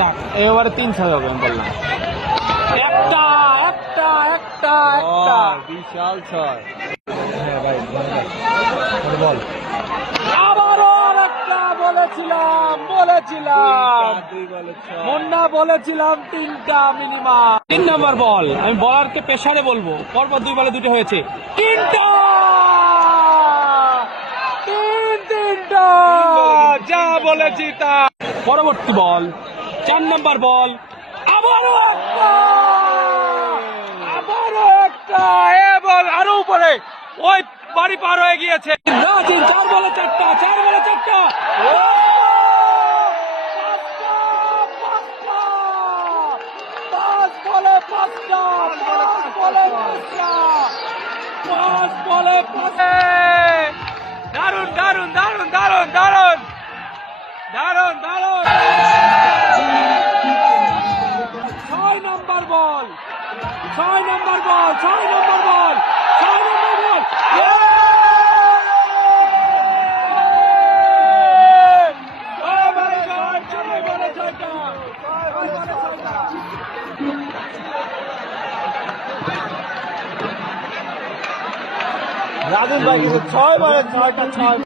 যাক, এবারে 3-6 হবে আমি বললাম। একটা একটা একটা একটা বিশাল ছয়। হ্যাঁ ভাই বল। আবারও একটা বলেছিলাম মুন্না বলেছিলাম 3টা মিনিমাম। 3 নম্বর বল, আমি বলারকে পেশারে বলবো, পরপর 2 বলে 2টা হয়েছে। 3টা তিনটা যা বলেছি তা। পরবর্তী বল 4 নম্বর বল, আবারও একটা এবং আরো উপরে ওই বাড়ি পার হয়ে গিয়েছে। রাজিন 4 বলে 4টা 4 বলে 4টা। দারুন দারুন দারুন দারুন দারুন দারুন দারুন। 6 নম্বর বল 6 নম্বর বল 6 নম্বর বল 6 নম্বর বল। রাজেশ ভাই 6 বলে 6টা 6।